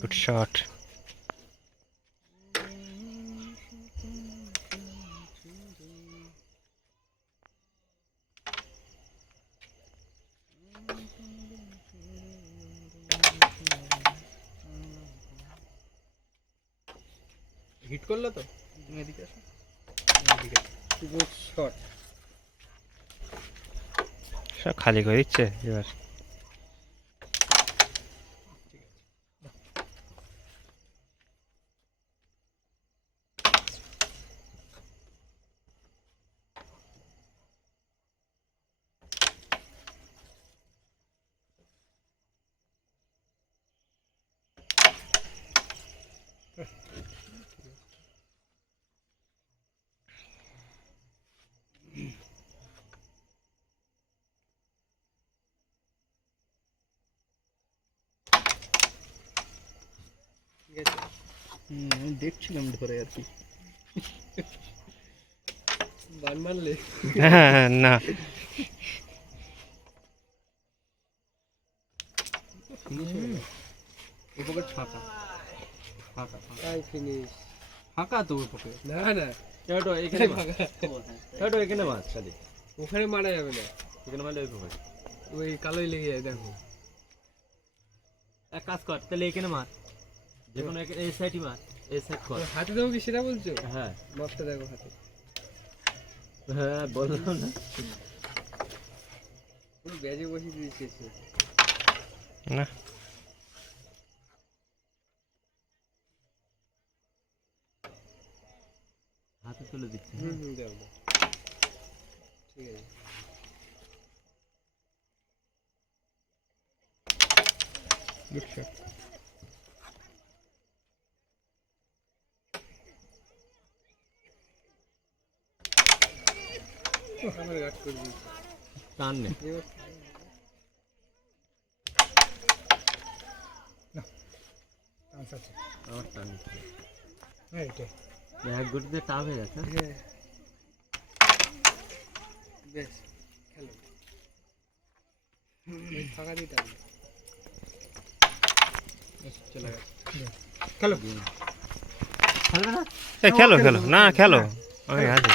Good shot. Hit করল তো? তুমি এদিকে আসো। এদিকে গুড শট সব খালি করে দিচ্ছে এবার। আমি দেখছিলাম ধরে আর কি বান মারলে হ্যাঁ, না ওই পকেট ফাঁকা ফাঁকা ফাঁকা ফিনিশ ফাঁকা তো পকেট না না। কেটো এখানে ফাঁকা। কেটো এখানে মার খালি। ওখানে মারা যাবে না। এখানে মারলে ওই পকেট ওই কালোই লেগে যায় দেখো। এক কাজ কর তাহলে এখানে মার। যে কোনো এই সাইডই মার এই সাইড কর। হাতে দেবো কি সেটা বলছো? হ্যাঁ। মাপটা দেখো হাতে। হ্যাঁ বললাম না। পুরো ব্যাজে বসে দিয়েছে। না। হাতে তুলে দিচ্ছি হুম হুম দেবো দাও। ঠিক আছে। গাট করবি টান নে। আমার টান হ্যাঁ এটা এক গুটিতে টাপ হয়ে গেছে। হ্যাঁ। বেশ খেলো। ফাঁকা দিতে হবে। বেশ, চলে গেছে। খেলো। খেলবে না খেলো খেলো। না খেলো। আমি আছি।